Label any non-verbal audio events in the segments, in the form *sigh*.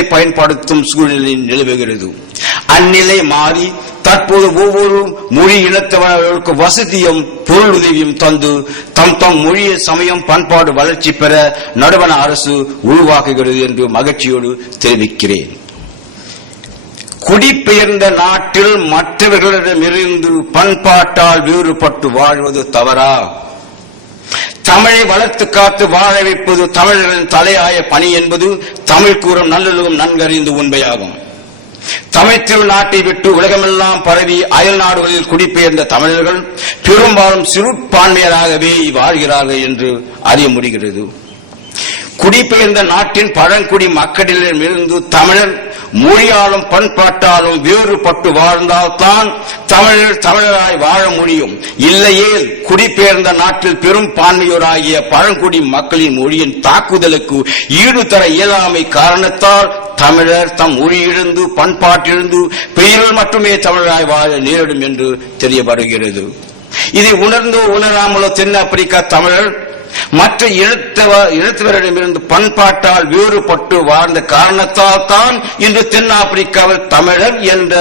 சொற்களை பயன்படுத்தும் சூழ்நிலை நிலவுகிறது. அந்நிலை மாறி தற்போது ஒவ்வொரு மொழி இனத்தவர்களுக்கு வசதியும் பொருள் உதவியும் தந்து தம் தம் மொழிய சமயம் பண்பாடு வளர்ச்சி பெற நடுவண அரசு உருவாக்குகிறது என்று மகிழ்ச்சியோடு தெரிவிக்கிறேன். குடிபெயர்ந்த நாட்டில் மற்றவர்களிடமிருந்து பண்பாட்டால் வேறுபட்டு வாழ்வது தவறா? தமிழை வளர்த்து காத்து வாழ வைப்பது தமிழர்களின் தலையாய பணி என்பது தமிழ் கூறும் நல்லுலகம் நன்கறிந்து உண்மையாகும். தமிழ் நாட்டை விட்டு உலகமெல்லாம் பரவி அயல் நாடுகளில் குடிபெயர்ந்த தமிழர்கள் பெரும்பாலும் சிறுபான்மையராகவே வாழ்கிறார்கள் என்று அறிய முடிகிறது. குடிபெயர்ந்த நாட்டின் பழங்குடி மக்களிடமிருந்து தமிழர் மொழியாலும் பண்பாட்டாலும் வேறுபட்டு வாழ்ந்தால்தான் தமிழர் தமிழராய் வாழ முடியும். இல்லையே குடிபெயர்ந்த நாட்டில் பெரும் பான்மையோராகிய பழங்குடி மக்களின் மொழியின் தாக்குதலுக்கு ஈடுதர இயலாமை காரணத்தால் தமிழர் தம் மொழியிலிருந்து பண்பாட்டிலிருந்து பெயரில் மட்டுமே தமிழராய் வாழ நேரிடும் என்று தெரியப்படுகிறது. இதை உணர்ந்தோ உணராமலோ தென்னாப்பிரிக்கா தமிழர் மற்ற இழுத்தவ இழுத்தவரிடமிருந்து பண்பாட்டால் வேறுபட்டு வாழ்ந்த காரணத்தால் தான் இன்று தென்னாப்பிரிக்காவில் தமிழர் என்ற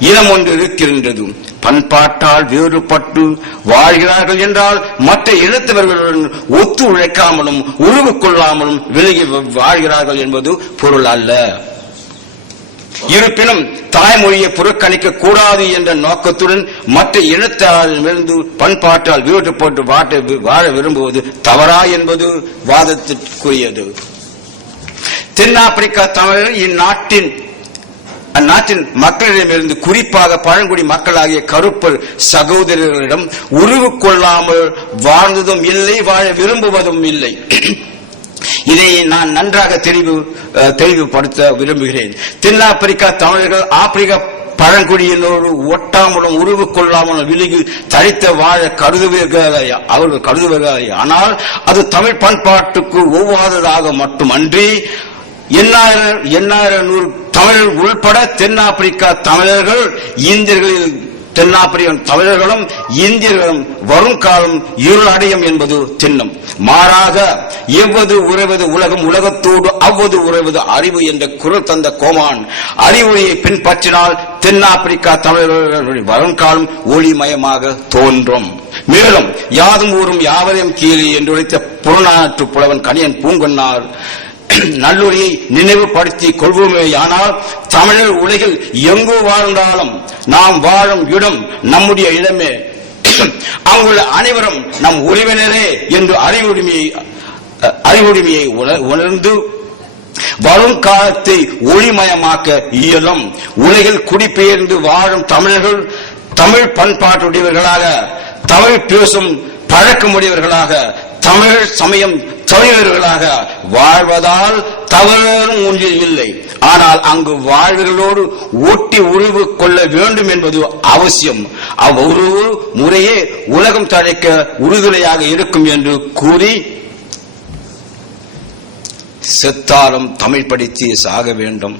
இனம் ஒன்று இருக்கின்றது. பண்பாட்டால் வேறுபட்டு வாழ்கிறார்கள் என்றால் மற்ற இழுத்தவர்களுடன் ஒத்து உழைக்காமலும் உருவு கொள்ளாமலும் விலகி வாழ்கிறார்கள் என்பது பொருள் அல்ல. இருப்பினும் தாய்மொழியை புறக்கணிக்க கூடாது என்ற நோக்கத்துடன் மற்ற இனத்தாரிலிருந்து பண்பாட்டால் வீட்டு போட்டு வாட்ட வாழ விரும்புவது தவறா என்பது வாதத்திற்குரியது. தென்னாப்பிரிக்கா தமிழர்கள் இந்நாட்டின் அந்நாட்டின் மக்களிடமிருந்து குறிப்பாக பழங்குடி மக்களாகிய கருப்பர் சகோதரர்களிடம் உருவு கொள்ளாமல் வாழ்ந்ததும் இல்லை வாழ விரும்புவதும் இல்லை. இதை நான் நன்றாக தெளிவு தெளிவுபடுத்த விரும்புகிறேன். தென்னாப்பிரிக்கா தமிழர்கள் ஆப்பிரிக்கா பழங்குடியினோடு ஒட்டாமலும் உருவு கொள்ளாமலும் விலகி தரித்த வாழ கருதுவீர்களே அவர்கள் கருதுவீர்களே. ஆனால் அது தமிழ் பண்பாட்டுக்கு ஒவ்வாததாக மட்டுமன்றி எண்ணாயிரம் எண்ணாயிரம் நூறு தமிழர் உள்பட தென்னாப்பிரிக்கா தமிழர்கள் இந்தியர்களில் தென்னாப்பிரிக்கன் தமிழர்களும் இந்தியர்களும் வரும் காலம் இருளடையும் என்பது திண்ணம். மாறாக எவ்வது உறைவது உலகம் உலகத்தோடு அவ்வது உறைவது அறிவு என்ற குரல் தந்த கோமான் அறிவுரையை பின்பற்றினால் தென்னாப்பிரிக்கா தமிழர்களுடைய வருங்காலம் ஒளிமயமாக தோன்றும். மேலும் யாதும் ஊரும் யாவரையும் கீழே என்று உழைத்த புறநாற்று புலவன் கணியன் பூங்கொன்னார் *clears throat* நல்லொழியை நினைவுபடுத்தி கொள்வோமேயானால் தமிழர் உலகில் எங்கு வாழ்ந்தாலும் நாம் வாழும் இடம் நம்முடைய இடமே. *clears throat* அங்குள்ள அனைவரும் நம் உறவினரே என்று அறிவுரிமையை அறிவுரிமையை உணர்ந்து வரும் காலத்தை ஒளிமயமாக்க இயலும். உலகில் குடிபெயர்ந்து வாழும் தமிழர்கள் தமிழ் பண்பாட்டுடையவர்களாக தமிழ் பேசும் பழக்கமுடையவர்களாக தமிழ் சமயம் தமிழர்களாக வாழ்வதால் தவறும் ஒன்றில் இல்லை. ஆனால் அங்கு வாழ்வர்களோடு ஒட்டி உறவு கொள்ள வேண்டும் என்பது அவசியம். அவ்வுறவு முறையே உலகம் தழைக்க உறுதுணையாக இருக்கும் என்று கூறி செத்தாலும் தமிழ் படித்து சாக வேண்டும்.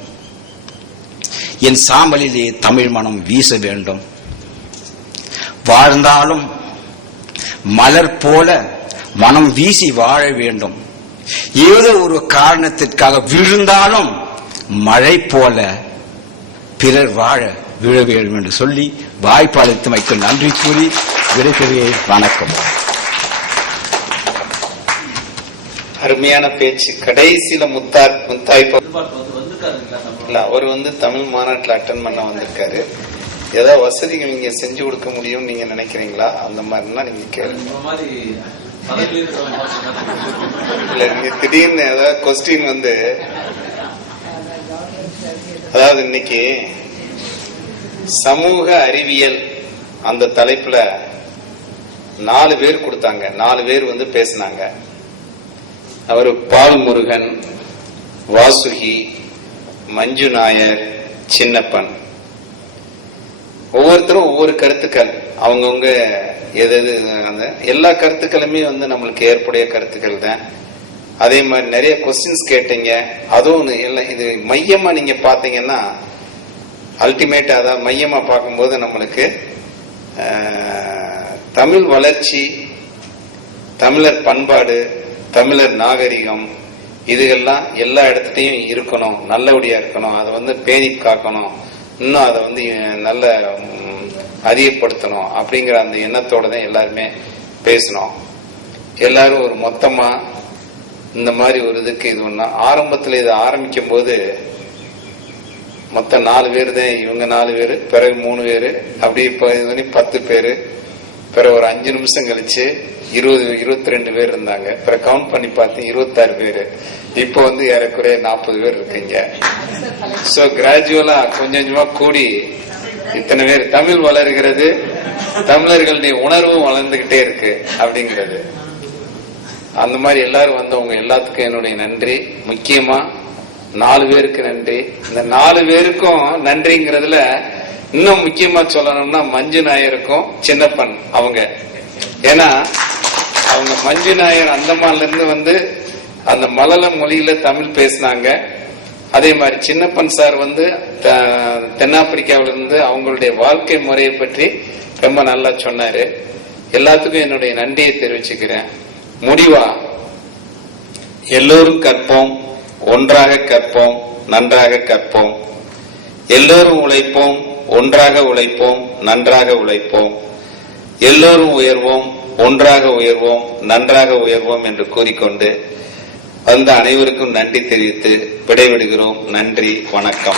என் சாம்பலிலே தமிழ் மனம் வீச வேண்டும். வாழ்ந்தாலும் மலர் போல மனம் வீசி வாழ வேண்டும். ஏதோ ஒரு காரணத்திற்காக விழுந்தாலும் மழை போல பிறர் வாழ விழ வேண்டும் என்று சொல்லி வாய்ப்பளித்தமைக்கு நன்றி கூறி விடைபெறுகிறேன். வணக்கம். அருமையான பேச்சு. கடைசியில முத்தார் முத்தாய்ப்பு அவர் வந்து தமிழ் மாநாட்டில் அட்டன் பண்ண வந்திருக்காரு. ஏதாவது வசதிகள் நீங்க செஞ்சு கொடுக்க முடியும் நீங்க நினைக்கிறீங்களா? அந்த மாதிரினா நீங்க கேளுங்க. திடீர்னு ஏதாவது கொஸ்டின் வந்து அதாவது இன்னைக்கு சமூக அறிவியல் அந்த தலைப்புல நாலு பேர் கொடுத்தாங்க. நாலு பேர் வந்து பேசினாங்க. அவர் பால் முருகன் வாசுகி மஞ்சு நாயர் சின்னப்பன். ஒவ்வொருத்தரும் ஒவ்வொரு கருத்துக்கள். அவங்கவுங்க எது எது அந்த எல்லா கருத்துக்களுமே வந்து நம்மளுக்கு ஏற்புடைய கருத்துக்கள் தான். அதே மாதிரி நிறைய கொஸ்டின்ஸ் கேட்டீங்க. அதுவும் இல்லை இது மையமாக நீங்கள் பார்த்தீங்கன்னா அல்டிமேட் அதான் மையமாக பார்க்கும்போது நம்மளுக்கு தமிழ் வளர்ச்சி தமிழர் பண்பாடு தமிழர் நாகரிகம் இதுகெல்லாம் எல்லா இடத்துலையும் இருக்கணும் நல்லபடியாக இருக்கணும். அதை வந்து பேணி காக்கணும். இன்னும் அதை வந்து நல்ல அதிகப்படுத்தணும் அப்படிங்கிற அந்த எண்ணத்தோட தான் எல்லாருமே பேசணும் எல்லாரும் ஒரு மொத்தமா இந்த மாதிரி ஒரு இதுக்கு இது ஒண்ணா. ஆரம்பத்தில் இதை ஆரம்பிக்கும் போது மொத்தம் நாலு பேர் தான் இவங்க நாலு பேர் பிறகு மூணு பேர் அப்படியே இப்போ இது பண்ணி பத்து பேர். பிறகு ஒரு அஞ்சு நிமிஷம் கழிச்சு இருபது இருபத்தி ரெண்டு பேர் இருந்தாங்க. பிறகு கவுண்ட் பண்ணி பார்த்தேன் இருபத்தாறு பேர். இப்போ வந்து ஏறக்குறைய நாற்பது பேர் இருக்கீங்க. ஸோ கிராஜுவலா கொஞ்சம் கொஞ்சமா கூடி இத்தனை பேர் தமிழ் வளர்கிறது. தமிழர்களுடைய உணர்வும் வளர்ந்துகிட்டே இருக்கு அப்படிங்கிறது. அந்த மாதிரி எல்லாரும் வந்தவங்க எல்லாத்துக்கும் என்னுடைய நன்றி. முக்கியமா நாலு பேருக்கு நன்றி. இந்த நாலு பேருக்கும் நன்றிங்கிறதுல இன்னும் முக்கியமா சொல்லணும்னா மஞ்சு நாயருக்கும் சின்னப்பன் அவங்க. ஏன்னா அவங்க மஞ்சு நாயர் அந்தமான்ல இருந்து வந்து அந்த மலல மொழியில தமிழ் பேசினாங்க. அதே மாதிரி சின்னப்பன் சார் வந்து த- தென்னாப்பிரிக்காவில இருந்து அவங்களுடைய வாழ்க்கை முறையை பற்றி ரொம்ப நல்லா சொன்னாரு. எல்லாத்துக்கும் என்னுடைய நன்றியை தெரிவிச்சுக்கிறேன். முடிவா? எல்லோரும் கற்போம். ஒன்றாக கற்போம். நன்றாக கற்போம். எல்லோரும் உழைப்போம். ஒன்றாக உழைப்போம். நன்றாக உழைப்போம். எல்லோரும் உயர்வோம். ஒன்றாக உயர்வோம். நன்றாக உயர்வோம் என்று கூறிக்கொண்டு அந்த அனைவருக்கும் நன்றி தெரிவித்து விடைபெறுகிறோம். நன்றி வணக்கம்.